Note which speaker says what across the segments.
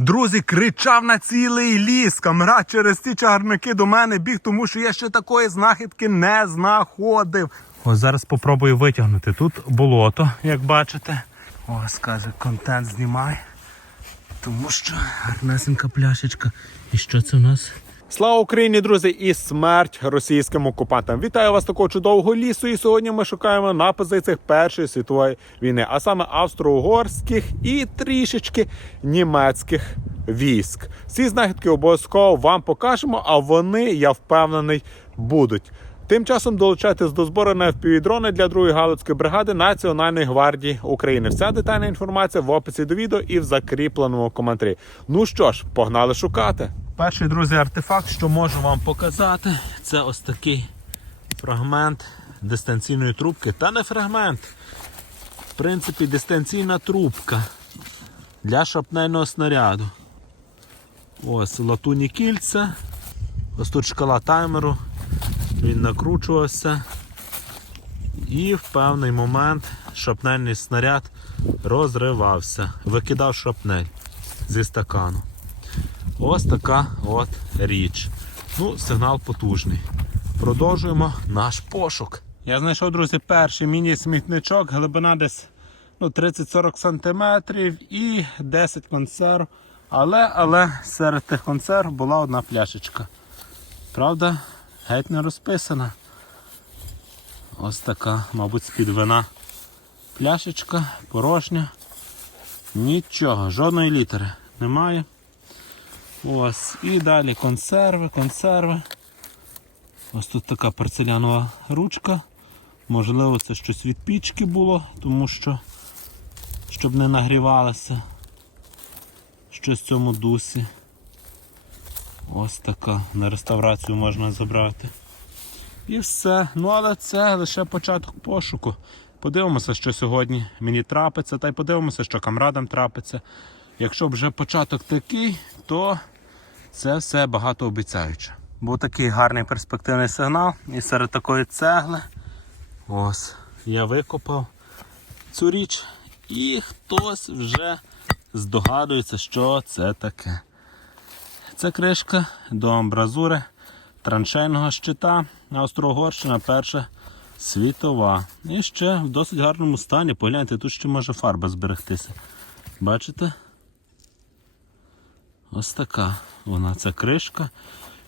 Speaker 1: Друзі, кричав на цілий ліс. Камрад через ці чагарники до мене біг, тому що я ще такої знахідки не знаходив. Ось зараз спробую витягнути. Тут болото, як бачите. Ось каже, контент знімай. Тому що гарнесенька пляшечка. І що це у нас? Слава Україні, друзі, і смерть російським окупантам. Вітаю вас такого чудового лісу. І сьогодні ми шукаємо на позиціях Першої світової війни, а саме австро-угорських і трішечки німецьких військ. Ці знахідки обов'язково вам покажемо, а вони, я впевнений, будуть. Тим часом долучайтесь до збору на FPV-дрони для другої галицької бригади Національної гвардії України. Вся детальна інформація в описі до відео і в закріпленому коментарі. Ну що ж, погнали шукати. Перший друзі артефакт, що можу вам показати, це ось такий фрагмент дистанційної трубки. Та не фрагмент. В принципі, дистанційна трубка для шапнельного снаряду. Ось латунні кільця. Ось тут шкала таймеру. Він накручувався. І в певний момент шапнельний снаряд розривався. Викидав шапнель зі стакану. Ось така от річ. Ну, сигнал потужний. Продовжуємо наш пошук. Я знайшов, друзі, перший міні-смітничок, глибина десь ну, 30-40 см і 10 консерв. Але, але серед тих консерв була одна пляшечка. Правда, геть не розписана. Ось така, мабуть, з-під вина пляшечка, порожня. Нічого, жодної літери немає. Ось, і далі консерви, консерви. Ось тут така порцелянова ручка. Можливо, це щось від пічки було, тому що, щоб не нагрівалося. Щось в цьому дусі. Ось така. На реставрацію можна забрати. І все. Ну, але це лише початок пошуку. Подивимося, що сьогодні мені трапиться, та й подивимося, що камрадам трапиться. Якщо вже початок такий, то це все багато обіцяюче. Був такий гарний перспективний сигнал, і серед такої цегли ось я викопав цю річ, і хтось вже здогадується, що це таке. Це кришка до амбразури траншейного щита Австро-Угорщина перша світова. І ще в досить гарному стані. Погляньте, тут ще може фарба зберегтися. Бачите? Ось така вона ця кришка.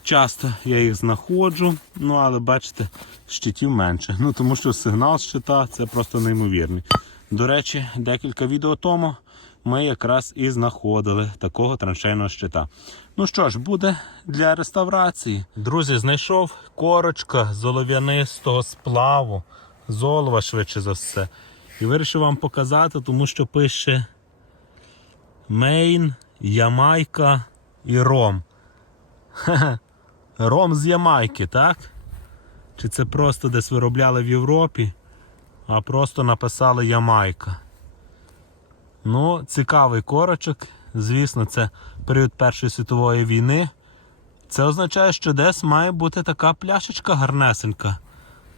Speaker 1: Часто я їх знаходжу, ну але бачите, щитів менше. Ну тому що сигнал щита це просто неймовірний. До речі, декілька відео тому ми якраз і знаходили такого траншейного щита. Ну що ж, буде для реставрації. Друзі, знайшов корочка з олов'янистого сплаву, золова швидше за все. І вирішив вам показати, тому що пише Мейн, Ямайка і Ром. Ха-ха. Ром з Ямайки, так? Чи це просто десь виробляли в Європі, а просто написали Ямайка. Ну, цікавий корочок. Звісно, це період Першої світової війни. Це означає, що десь має бути така пляшечка гарнесенька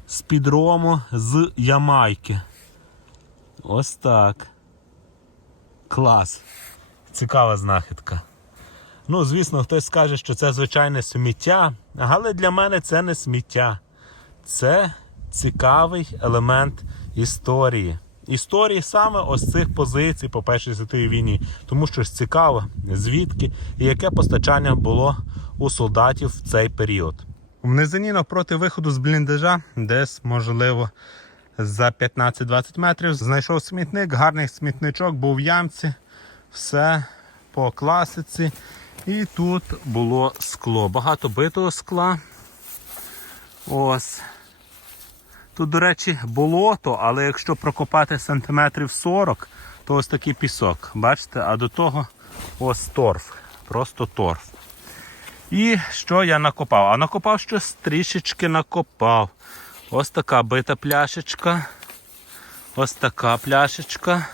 Speaker 1: з-під рому з Ямайки. Ось так. Клас. Цікава знахідка. Ну, звісно, хтось скаже, що це звичайне сміття, але для мене це не сміття. Це цікавий елемент історії. Історії саме ось цих позицій по Першій світовій війні. Тому що цікаво, звідки і яке постачання було у солдатів в цей період. В низині навпроти виходу з бліндажа, десь, можливо, за 15-20 метрів, знайшов смітник, гарний смітничок, був в ямці, все по класиці. І тут було скло. Багато битого скла. Ось. Тут, до речі, болото, але якщо прокопати сантиметрів 40, то ось такий пісок. Бачите? А до того ось торф. Просто торф. І що я накопав? А накопав щось трішечки накопав. Ось така бита пляшечка. Ось така пляшечка.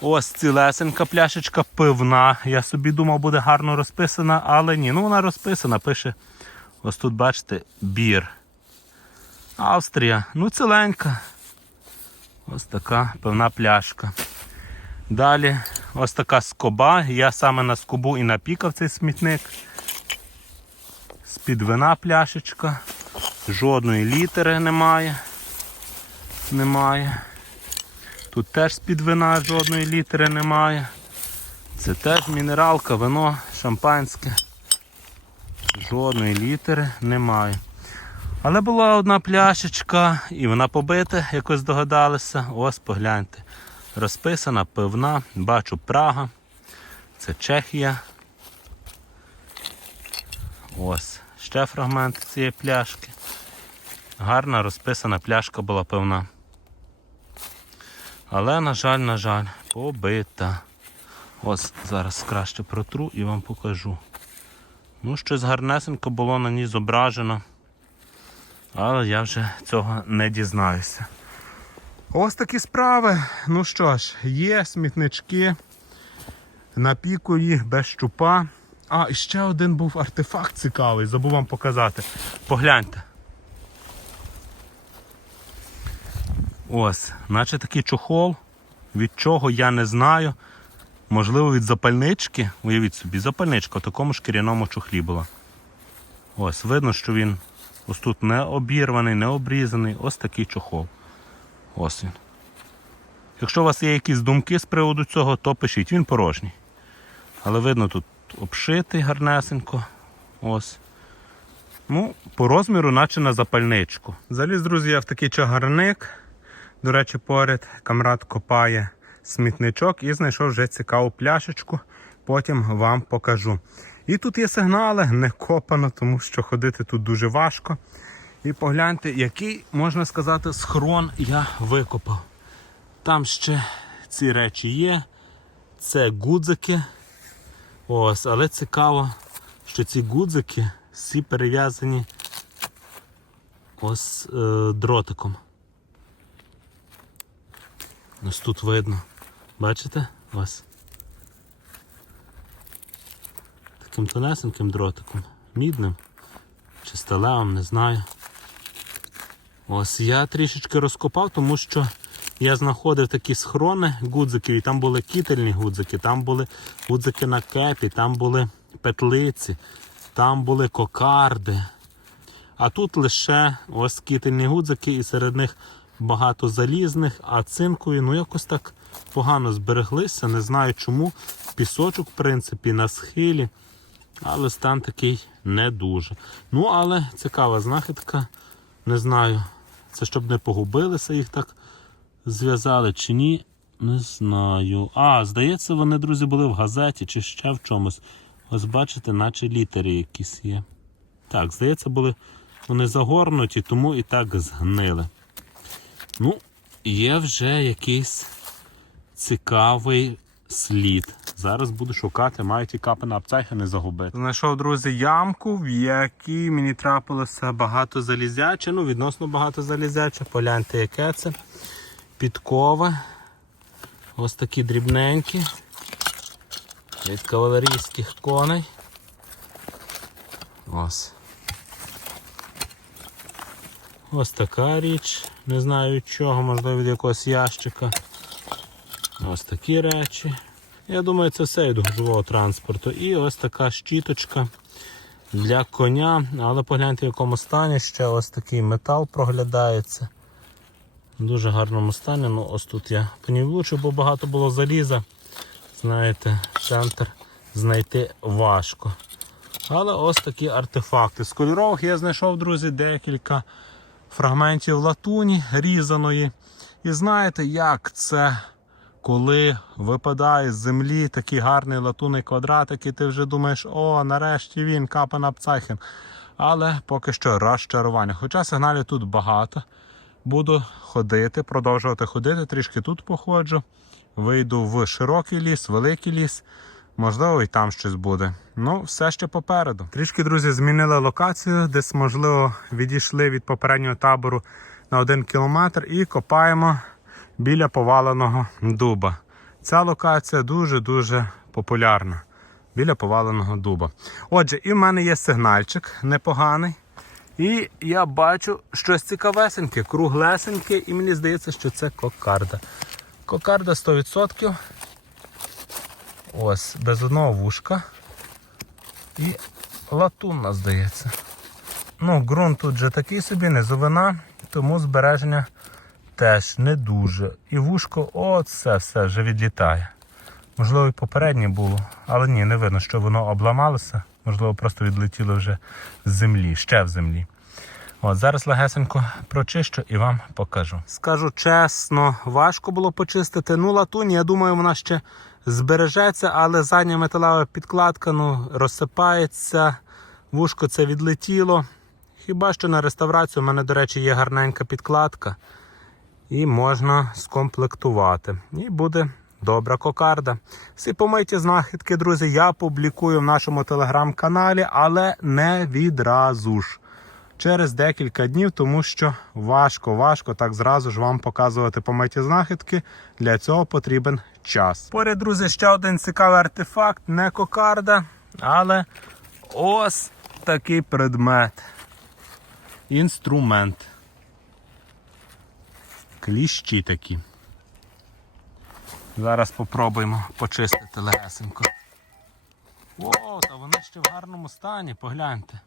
Speaker 1: Ось цілесенька пляшечка пивна. Я собі думав, буде гарно розписана, але ні. Ну вона розписана, пише. Ось тут, бачите, бір. Австрія. Ну, ціленька. Ось така пивна пляшка. Далі ось така скоба. Я саме на скобу і напікав цей смітник. З-під вина пляшечка. Жодної літери немає. Немає. Тут теж з-під вина жодної літери немає. Це теж мінералка, вино, шампанське. Жодної літери немає. Але була одна пляшечка, і вона побита, якось догадалися. Ось погляньте. Розписана, пивна, бачу Прага. Це Чехія. Ось ще фрагмент цієї пляшки. Гарна розписана пляшка була пивна. Але, на жаль, на жаль, побита. Ось зараз краще протру і вам покажу. Ну, щось гарнесенько було на ній зображено. Але я вже цього не дізнаюся. Ось такі справи. Ну що ж, є смітнички. Напіку їх без щупа. А, і ще один був артефакт цікавий, забув вам показати. Погляньте. Ось, наче такий чохол. Від чого я не знаю. Можливо, від запальнички. Уявіть собі, запальничка в такому шкіряному чохлі була. Ось, видно, що він ось тут не обірваний, не обрізаний. Ось такий чохол. Ось він. Якщо у вас є якісь думки з приводу цього, то пишіть, він порожній. Але видно, тут обшитий гарнесенько. Ось. Ну, по розміру, наче на запальничку. Заліз, друзі, я в такий чагарник. До речі, поряд камрад копає смітничок і знайшов вже цікаву пляшечку. Потім вам покажу. І тут є сигнали, не копано, тому що ходити тут дуже важко. І погляньте, який, можна сказати, схрон я викопав. Там ще ці речі є. Це гудзики. Ось, але цікаво, що ці гудзики всі перев'язані ось е, дротиком. Ось тут видно. Бачите? Ось. Таким тонесеньким дротиком. Мідним чи сталевим, не знаю. Ось я трішечки розкопав, тому що я знаходив такі схрони гудзиків, і там були кітельні гудзики, там були гудзики на кепі, там були петлиці, там були кокарди. А тут лише ось кітельні гудзики, і серед них багато залізних, а цинкові ну якось так погано збереглися. Не знаю чому. Пісочок, в принципі, на схилі. Але стан такий не дуже. Ну, але цікава знахідка. Не знаю, це щоб не погубилися, їх так зв'язали чи ні. Не знаю. А, здається, вони, друзі, були в газеті чи ще в чомусь. Ось бачите, наче літери якісь є. Так, здається, були вони загорнуті, тому і так згнили. Ну, є вже якийсь цікавий слід. Зараз буду шукати, маю ті капи на апцайхи не загубити. Знайшов, друзі, ямку, в якій мені трапилося багато залізяче, ну, відносно багато залізяче. Погляньте, яке це. Підкови. Ось такі дрібненькі. Від кавалерійських коней. Ось. Ось така річ. Не знаю від чого, можливо від якогось ящика. Ось такі речі. Я думаю, це все від гужового транспорту. І ось така щіточка для коня. Але погляньте, в якому стані ще ось такий метал проглядається. В дуже гарному стані. Ну, ось тут я понівлучив, бо багато було заліза. Знаєте, центр знайти важко. Але ось такі артефакти. З кольорових я знайшов, друзі, декілька фрагментів латуні різаної. І знаєте, як це, коли випадає з землі такий гарний латунний квадратик, і ти вже думаєш, о, нарешті він, капан Апцайхен. Але поки що розчарування. Хоча сигналів тут багато. Буду ходити, продовжувати ходити, трішки тут походжу. Вийду в широкий ліс, великий ліс. Можливо, і там щось буде. Ну, все ще попереду. Трішки, друзі, змінили локацію, десь, можливо, відійшли від попереднього табору на один кілометр і копаємо біля поваленого дуба. Ця локація дуже-дуже популярна. Біля поваленого дуба. Отже, і в мене є сигнальчик непоганий. І я бачу щось цікавесеньке, круглесеньке, і мені здається, що це кокарда. Кокарда 100%. Ось, без одного вушка. І латунна, здається. Ну, ґрунт тут же такий собі, низовина, тому збереження теж не дуже. І вушко, оце все вже відлітає. Можливо, і попереднє було, але ні, не видно, що воно обламалося. Можливо, просто відлетіло вже з землі, ще в землі. От зараз легесенько прочищу і вам покажу. Скажу чесно, важко було почистити. Ну, латунь, я думаю, вона ще збережеться, але задня металева підкладка ну, розсипається, вушко це відлетіло. Хіба що на реставрацію у мене, до речі, є гарненька підкладка. І можна скомплектувати. І буде добра кокарда. Всі помиті знахідки, друзі, я публікую в нашому телеграм-каналі, але не відразу ж. Через декілька днів, тому що важко, важко так зразу ж вам показувати помиті знахідки. Для цього потрібен час. Поряд, друзі, ще один цікавий артефакт, не кокарда, але ось такий предмет. Інструмент. Кліщі такі. Зараз попробуємо почистити легесенько. О, та вони ще в гарному стані, погляньте.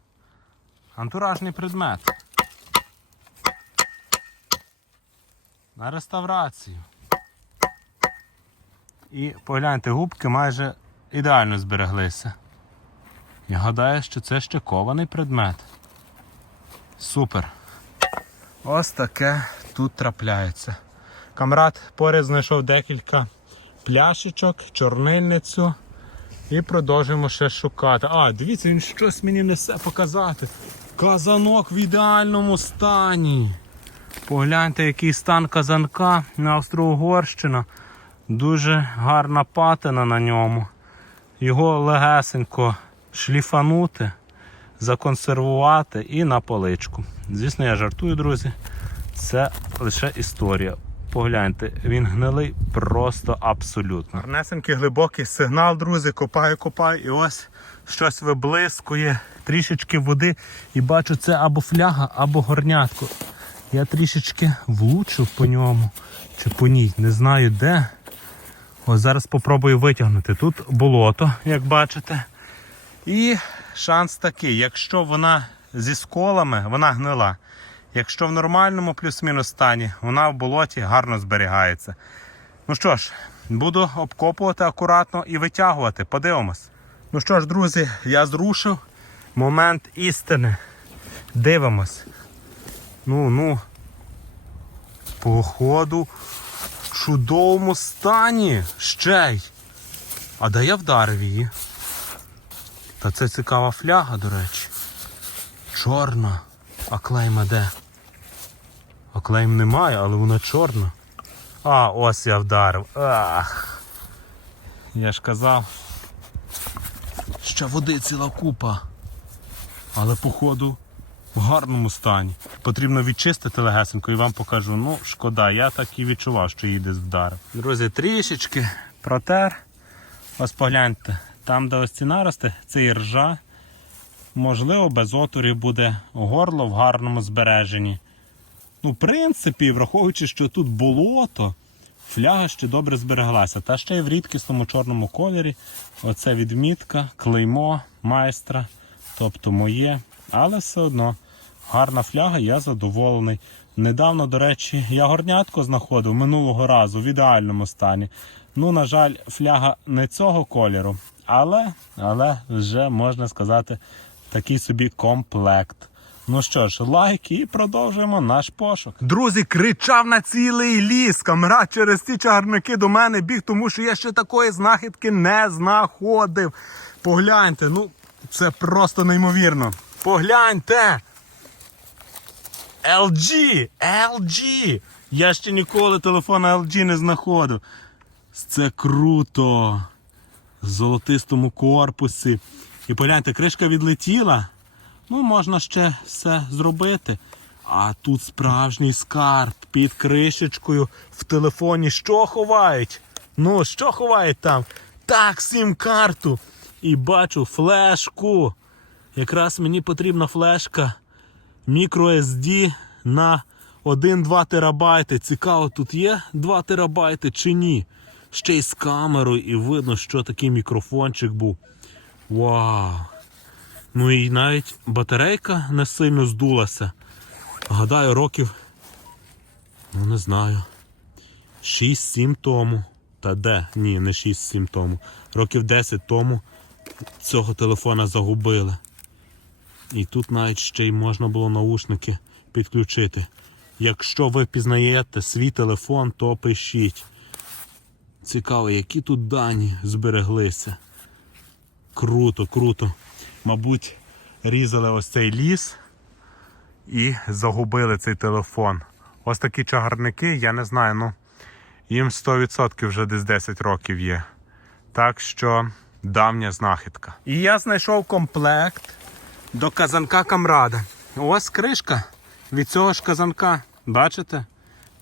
Speaker 1: Антуражний предмет. На реставрацію. І погляньте, губки майже ідеально збереглися. Я гадаю, що це ще кований предмет. Супер. Ось таке тут трапляється. Камрад поряд знайшов декілька пляшечок, чорнильницю. І продовжуємо ще шукати. А, дивіться, він щось мені несе показати. Казанок в ідеальному стані. Погляньте, який стан казанка на Австро-Угорщина. Дуже гарна патина на ньому. Його легесенько шліфанути, законсервувати і на поличку. Звісно, я жартую, друзі. Це лише історія. Погляньте, він гнилий просто абсолютно. Гарнесенький глибокий сигнал, друзі, копаю, копаю, і ось щось виблискує, трішечки води, і бачу, це або фляга, або горнятко. Я трішечки влучив по ньому чи по ній, не знаю де. Ось зараз спробую витягнути. Тут болото, як бачите. І шанс такий, якщо вона зі сколами, вона гнила. Якщо в нормальному плюс-мінус стані, вона в болоті гарно зберігається. Ну що ж, буду обкопувати акуратно і витягувати. Подивимось. Ну що ж, друзі, я зрушив. Момент істини. Дивимось. Ну, ну. Походу, в чудовому стані. Ще й. А де я вдарив її? Та це цікава фляга, до речі. Чорна. А клейма де? А клейм немає, але вона чорна. А, ось я вдарив. Ах. Я ж казав. Ще води ціла купа. Але походу в гарному стані. Потрібно відчистити легесенько і вам покажу. Ну, шкода, я так і відчував, що її десь вдарив. Друзі, трішечки протер. Ось погляньте, там, де ось ці нарости, це і ржа. Можливо, без отворів буде горло в гарному збереженні. Ну, в принципі, враховуючи, що тут болото, фляга ще добре збереглася. Та ще й в рідкісному чорному кольорі. Оце відмітка, клеймо майстра, тобто моє. Але все одно гарна фляга, я задоволений. Недавно, до речі, я горнятко знаходив минулого разу в ідеальному стані. Ну, на жаль, фляга не цього кольору, але, але вже можна сказати, такий собі комплект. Ну що ж, лайк і продовжуємо наш пошук. Друзі, кричав на цілий ліс. Камрад через ці чагарники до мене біг, тому що я ще такої знахідки не знаходив. Погляньте, ну це просто неймовірно. Погляньте. LG! LG! Я ще ніколи телефона LG не знаходив. Це круто. В золотистому корпусі. І погляньте, кришка відлетіла. Ну, можна ще все зробити. А тут справжній скарб під кришечкою в телефоні. Що ховають? Ну, що ховають там? Так, сім-карту. І бачу флешку. Якраз мені потрібна флешка microSD на 1-2 терабайти. Цікаво, тут є 2 терабайти чи ні? ще й з камерою, і видно, що такий мікрофончик був. Вау! Ну і навіть батарейка не сильно здулася. Гадаю, років, ну не знаю, 6-7 тому. Та де? Ні, не 6-7 тому. Років 10 тому цього телефона загубили. І тут навіть ще й можна було наушники підключити. Якщо ви пізнаєте свій телефон, то пишіть. Цікаво, які тут дані збереглися. Круто, круто. Мабуть, різали ось цей ліс і загубили цей телефон. Ось такі чагарники, я не знаю, ну їм 100% вже десь 10 років є. Так що давня знахідка. І я знайшов комплект до казанка камрада. Ось кришка від цього ж казанка. Бачите?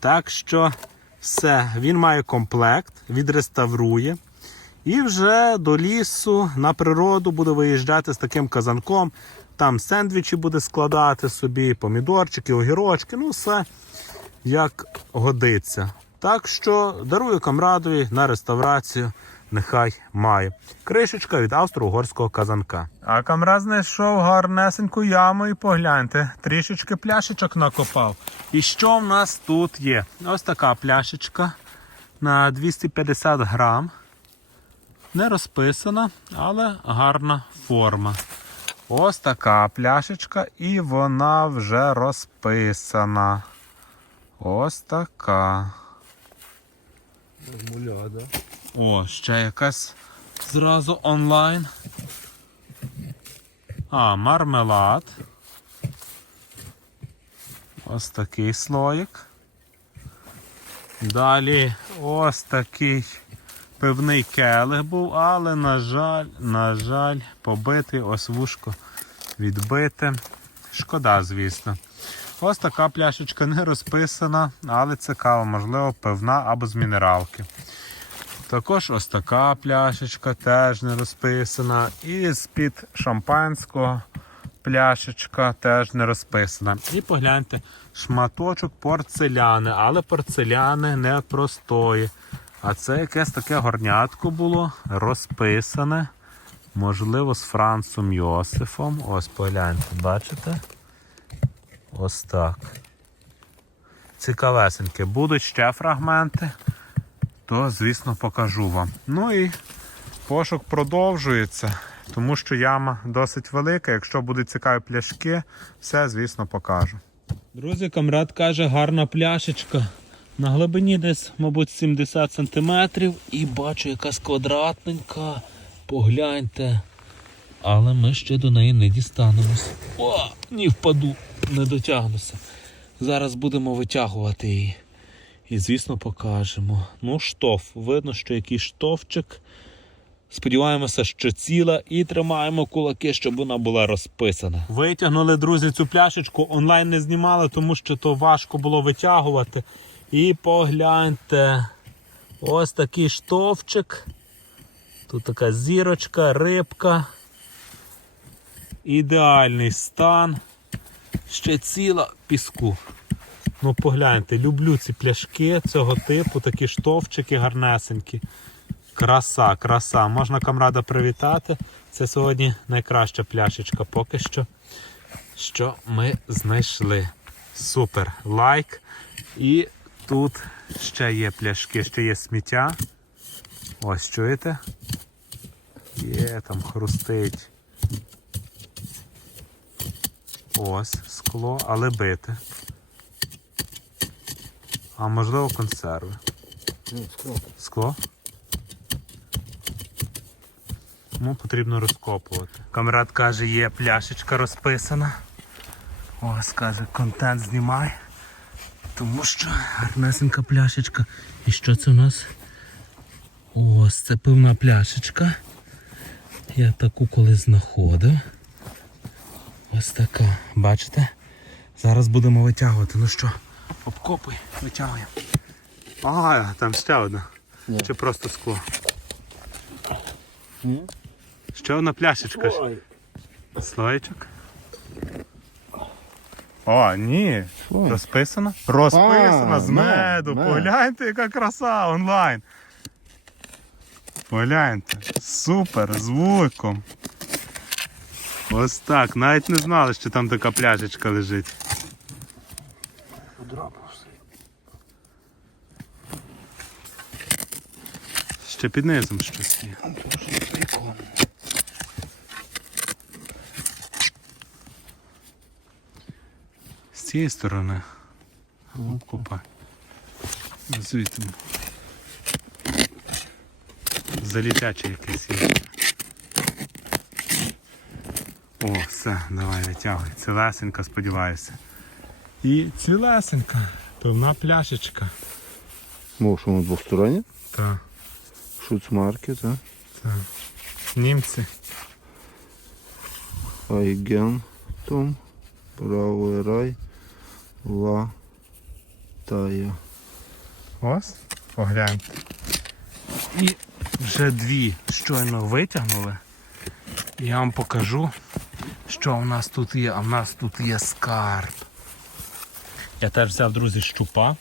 Speaker 1: Так що все, він має комплект, відреставрує. І вже до лісу на природу буде виїжджати з таким казанком. Там сендвічі буде складати собі, помідорчики, огірочки, ну все як годиться. Так що дарую камрадові на реставрацію. Нехай має. Кришечка від австро-угорського казанка. А камрад знайшов гарнесеньку яму і погляньте, трішечки пляшечок накопав. І що в нас тут є? Ось така пляшечка на 250 грам. Не розписана, але гарна форма. Ось така пляшечка, і вона вже розписана. Ось така.
Speaker 2: Муляда.
Speaker 1: О, ще якась зразу онлайн. А, мармелад. Ось такий слоїк. Далі ось такий пивний келих був, але, на жаль, на жаль, побитий, ось вушко відбите. Шкода, звісно. Ось така пляшечка не розписана, але цікаво, можливо, пивна або з мінералки. Також ось така пляшечка теж не розписана. І з-під шампанського пляшечка теж не розписана. І погляньте, шматочок порцеляни, але порцеляни не простої. А це якесь таке горнятко було розписане. Можливо, з Францом Йосифом. Ось погляньте, бачите? Ось так. Цікавесеньке. Будуть ще фрагменти то, звісно, покажу вам. Ну і пошук продовжується, тому що яма досить велика. Якщо будуть цікаві пляшки, все, звісно, покажу. Друзі, камрад каже, гарна пляшечка. На глибині десь, мабуть, 70 см. І бачу, якась квадратненька. Погляньте. Але ми ще до неї не дістанемось. О, ні впаду, не дотягнуся. Зараз будемо витягувати її. І, звісно, покажемо. Ну, штоф. Видно, що якийсь штовчик. Сподіваємося, що ціла, і тримаємо кулаки, щоб вона була розписана. Витягнули, друзі, цю пляшечку. Онлайн не знімали, тому що то важко було витягувати. І погляньте. Ось такий штовчик. Тут така зірочка, рибка. Ідеальний стан. Ще ціла піску. Ну погляньте, люблю ці пляшки цього типу, такі штовчики гарнесенькі. Краса, краса. Можна камрада привітати. Це сьогодні найкраща пляшечка поки що, що ми знайшли. Супер лайк. І тут ще є пляшки, ще є сміття. Ось чуєте? Є, там хрустить. Ось скло, але бите. А можливо консерви.
Speaker 2: Скло.
Speaker 1: Скло? Ну, потрібно розкопувати. Камрад каже, є пляшечка розписана. Ось каже, контент знімай. Тому що гарнесенька пляшечка. І що це у нас? Ось це пивна пляшечка. Я таку колись знаходив. Ось така. Бачите? Зараз будемо витягувати. Ну що, обкопуй, витягуємо. А, там ще одна.
Speaker 2: Ні.
Speaker 1: Чи просто скло?
Speaker 2: Ні?
Speaker 1: Ще одна пляшечка. ж.
Speaker 2: Ой.
Speaker 1: Слоєчок. О, ні.
Speaker 2: Що?
Speaker 1: Розписано? Розписано
Speaker 2: А,
Speaker 1: з
Speaker 2: ну,
Speaker 1: меду.
Speaker 2: мед.
Speaker 1: Погляньте, яка краса онлайн. Погляньте. Супер, з вуликом. Ось так. Навіть не знали, що там така пляшечка лежить. Ще під низом щось є. Цієї сторони. Купа. Звідти. Залітяче якесь є. О, все, давай витягуй. Цілесенька, сподіваюся. І цілесенька. Певна пляшечка.
Speaker 2: Мов, що воно двостороннє?
Speaker 1: Так,
Speaker 2: Шуцмарки, так?
Speaker 1: так. Німці.
Speaker 2: Айген Том. Правий рай. Ла. Тая.
Speaker 1: Ось, погляньте. І вже дві щойно витягнули. Я вам покажу, що у нас тут є. А в нас тут є скарб. Я теж взяв, друзі, щупа.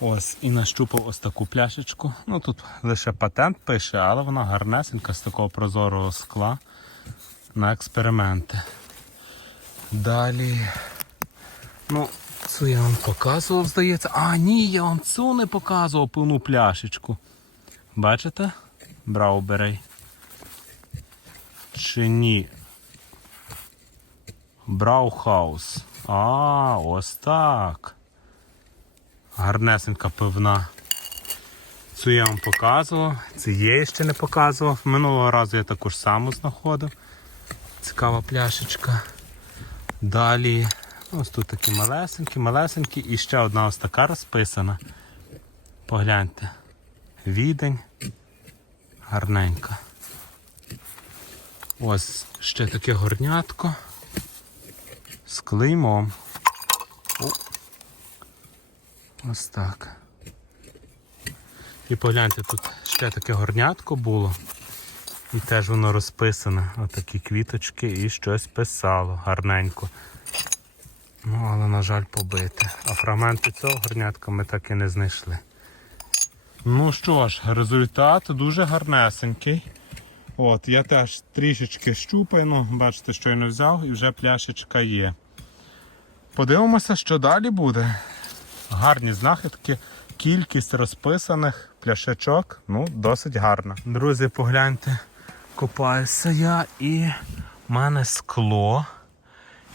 Speaker 1: Ось і нащупав ось таку пляшечку. Ну тут лише патент пише, але вона гарнесенька з такого прозорого скла на експерименти. Далі. Ну, цю я вам показував, здається. А, ні, я вам цю не показував повну пляшечку. Бачите? Брауберей. Чи ні? Браухаус. А, ось так. Гарнесенька пивна. Цю я вам показував. Цієї ще не показував. Минулого разу я таку саму знаходив. Цікава пляшечка. Далі ось тут такі малесенькі, малесенькі і ще одна ось така розписана. Погляньте. Відень. Гарненька. Ось ще таке горнятко з клеймом. О. Ось так. І погляньте, тут ще таке горнятко було. І теж воно розписане. Отакі квіточки і щось писало гарненько. Ну, але, на жаль, побите. А фрагменти цього горнятка ми так і не знайшли. Ну що ж, результат дуже гарнесенький. От, я теж трішечки щупаю, ну, бачите, що я не взяв, і вже пляшечка є. Подивимося, що далі буде. Гарні знахідки, кількість розписаних пляшечок, ну, досить гарна. Друзі, погляньте, копаюся я і в мене скло.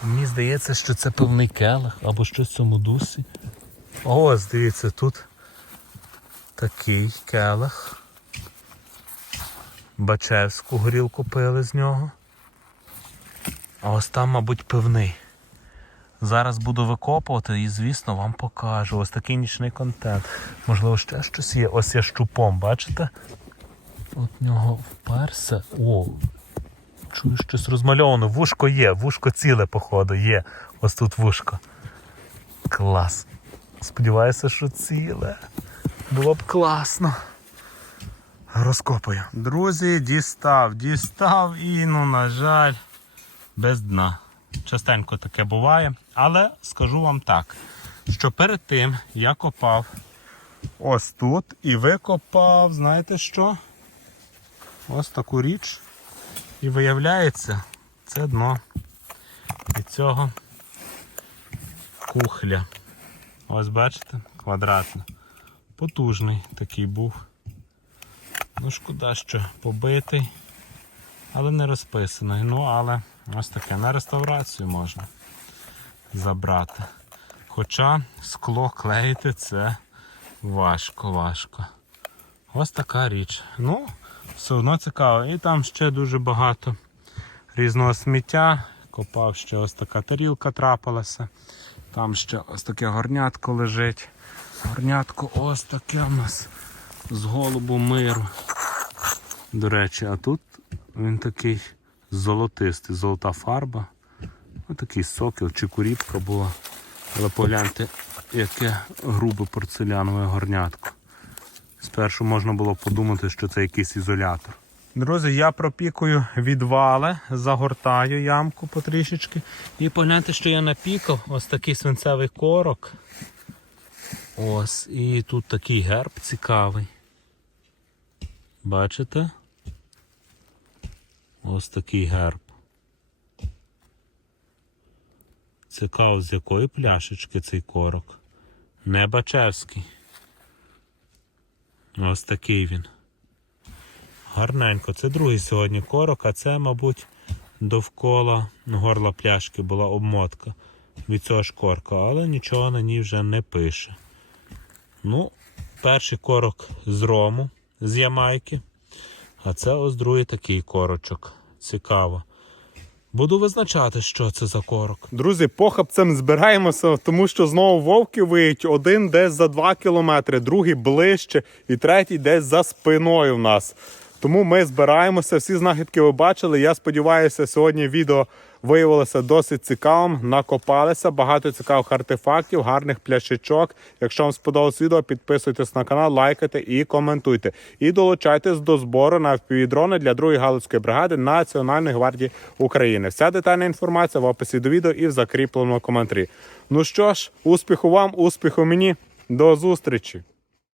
Speaker 1: Мені здається, що це певний келих або щось в цьому дусі. Ось, дивіться, тут такий келих. Бачевську горілку пили з нього. А ось там, мабуть, пивний. Зараз буду викопувати і, звісно, вам покажу. Ось такий нічний контент. Можливо, ще щось є. Ось я щупом, бачите? От нього вперся. О! Чую, щось розмальовано. Вушко є, вушко ціле, походу, є. Ось тут вушко. Клас. Сподіваюся, що ціле. Було б класно. Розкопаю. Друзі, дістав, дістав і, ну, на жаль, без дна. Частенько таке буває. Але скажу вам так, що перед тим я копав ось тут і викопав, знаєте що? Ось таку річ. І виявляється, це дно від цього кухля. Ось бачите, квадратне. Потужний такий був. Ну, шкода, що побитий, але не розписаний. Ну, але ось таке на реставрацію можна забрати. Хоча скло клеїти це важко, важко. Ось така річ. Ну, все одно цікаво. І там ще дуже багато різного сміття. Копав ще ось така тарілка трапилася. Там ще ось таке горнятко лежить. Горнятко ось таке в нас з голубу миру. До речі, а тут він такий золотистий, золота фарба. Ось такий сокіл чи куріпка була. Але погляньте, яке грубе порцелянове горнятко. Спершу можна було подумати, що це якийсь ізолятор. Друзі, я пропікую відвали, загортаю ямку потрішечки. І погляньте, що я напікав. Ось такий свинцевий корок. Ось, і тут такий герб цікавий. Бачите? Ось такий герб. Цікаво, з якої пляшечки цей корок. Не Бачевський. Ось такий він. Гарненько. Це другий сьогодні корок, а це, мабуть, довкола горла пляшки була обмотка від цього ж корка, але нічого на ній вже не пише. Ну, перший корок з рому, з Ямайки. А це ось другий такий корочок. Цікаво. Буду визначати, що це за корок. Друзі, похапцем збираємося, тому що знову вовки виють. Один десь за 2 кілометри, другий ближче, і третій десь за спиною в нас. Тому ми збираємося. Всі знахідки ви бачили. Я сподіваюся, сьогодні відео виявилося досить цікавим. Накопалися багато цікавих артефактів, гарних пляшечок. Якщо вам сподобалось відео, підписуйтесь на канал, лайкайте і коментуйте. І долучайтесь до збору на впівдрони для другої галицької бригади Національної гвардії України. Вся детальна інформація в описі до відео і в закріпленому коментарі. Ну що ж, успіху вам, успіху мені. До зустрічі!